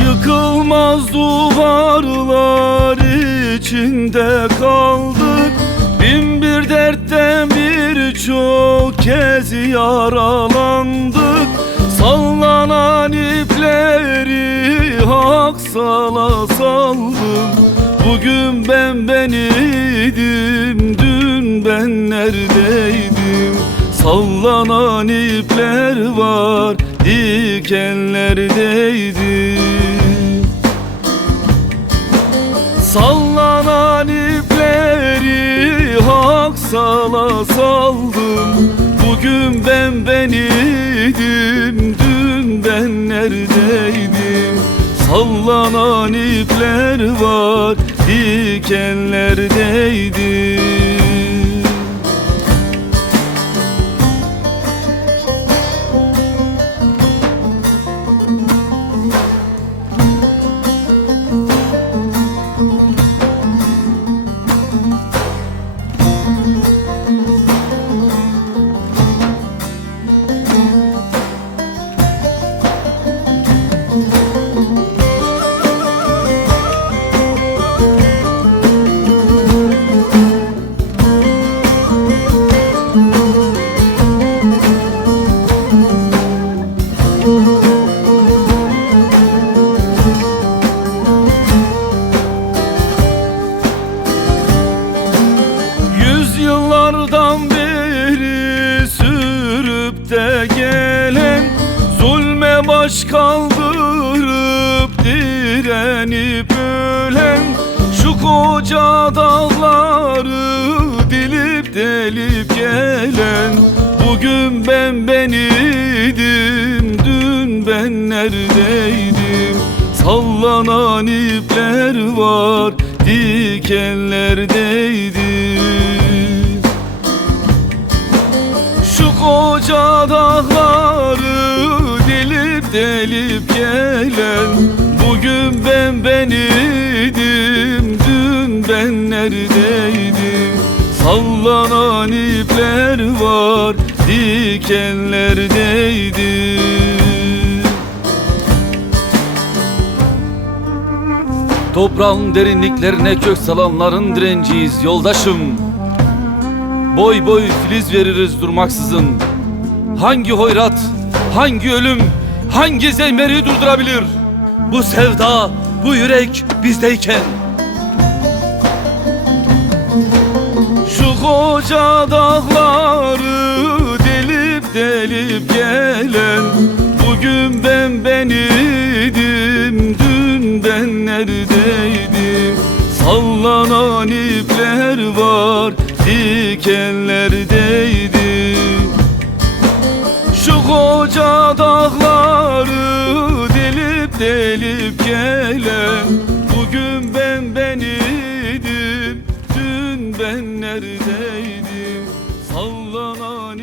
Yıkılmaz duvarlar içinde kaldık. Bin bir dertten birçok kez yaralandık. Sallanan ipleri hak sala saldım. Bugün ben idim, dün ben neredeydim? Sallanan ipler var, dikenlerdeydim. Sallanan ipleri hak sala saldım. Bugün ben idim, dün ben neredeydim? Sallanan ipler var, dikenlerdeydim. Yüzyıllardan beri sürüp de gelen, zulme baş kaldırıp direnip ölen, şu koca dağları delip gelen, bugün ben idim, dün ben neredeydim? Sallanan ipler var, dikenlerdeydim. Şu koca dağları delip gelen, bugün ben idim, dün ben neredeydim? Sallanan ipler var, dikenlerdeydim. Toprağın derinliklerine kök salanların direnciyiz yoldaşım. Boy boy filiz veririz durmaksızın. Hangi hoyrat, hangi ölüm, hangi zemheri durdurabilir? Bu sevda, bu yürek bizdeyken. Şu koca dağları delip gelen, bugün ben idim, dün ben neredeydim? Sallanan ipler var, dikenlerdeydim. Şu koca dağları delip gelen, bugün ben idim, dün ben neredeydim? Sallanan